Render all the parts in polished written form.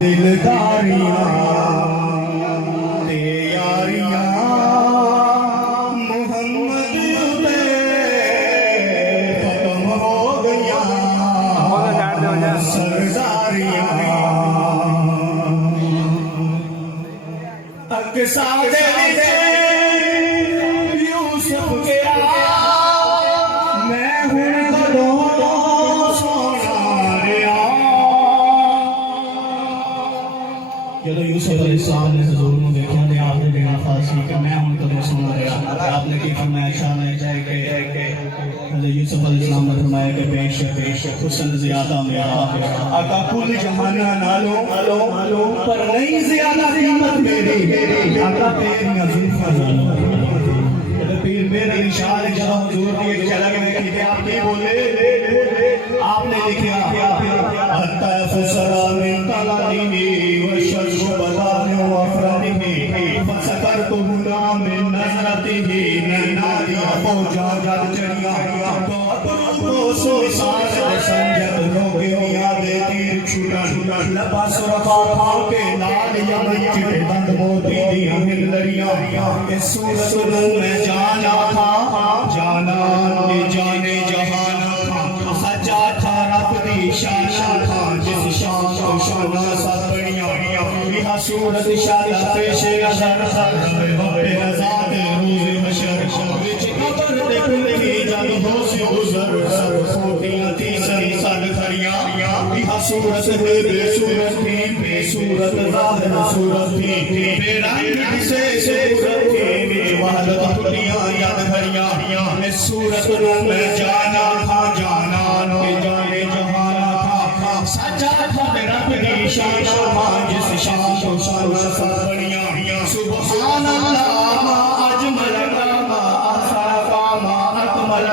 दिलदारियां ते यारियां मोहम्मद पे खत्म हो गया सरदारियां अक्सा दे विच यूसुफ गया मैं हुण कदों सोना रिया जब यूसुफ अलैहिस्सलाम ने हुजूर को देखा तो आपने देना फासी कि मैं हुण कदों सोना रहा आपने की फरमाया शान जाए कि हज़रत यूसुफ अलैहिस्सलाम ने फरमाया कि बेशक हुस्न ज्यादा मेरा आका कुल जहाना नालों पर नहीं ज्यादा कीमत मेरी आका तेरी जुल्फां नालों जब पीर मेरे निशान जब हुजूर की एक झलक देखी थी आप क्या बोले आपने लिखा हत्ता फसरा मिन तलानी व शज्जु बदान व अफरादिही फसकरतु हुना मिन नजरतिही नारी फौजा जल चढ़िया तो सो सास संजत लोगे यादे तीर छुड़ा लबा सुरफा खाओ के लाल यमन चिटे दंद मोती दी हिल लड़ियां इस सूरत में जाना था जाना जाने जहाना सजा था रब दी शान था जिस शान को शाना सपड़ियां बिहा सूरत शादा पेश नजर होते नजात रोज़ हशर विच कब्र दे खुली जब होश गुजर सर कोटियां थी सरी सद खड़ियां बिहा सूरत है बेसूरत ज़ाहिर सूरत थी बेरंग से सूरत थी वहदत दुनिया याद खड़ियां इस सूरत में जाना था जाना जाने जहाना था सजा था रब दी शान था जिस शान को शान सपड़ियां सुभान अल्लाह मा अजमल मा असरफा मा अकमल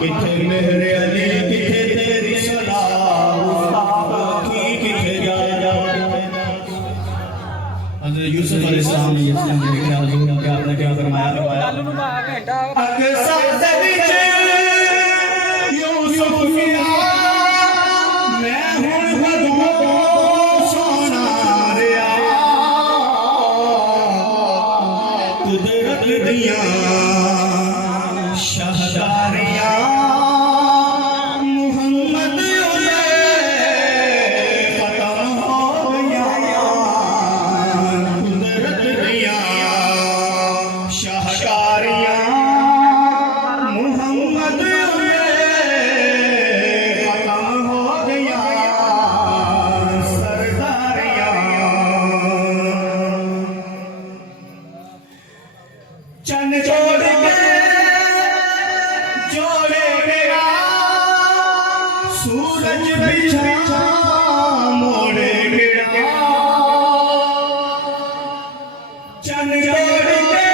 किथे मेरे अली किथे तेरी सदा किथे जा हज़रत यूसुफ अलैहिस्सलाम ने देखा हुजूर क्या आपने क्या फरमाया अक्सा दे विच यूसुफ गया मैं हुण कदों सोना रिया कुदरत दियां शहदारियां मुहम्मद खत्म हो गया कुदरत दियां शहदारियां मुहम्मद खत्म हो गया सरदारियां चन जोड़ के जोड़े गया सूरज बिछा मोड़े गया चन जोड़ के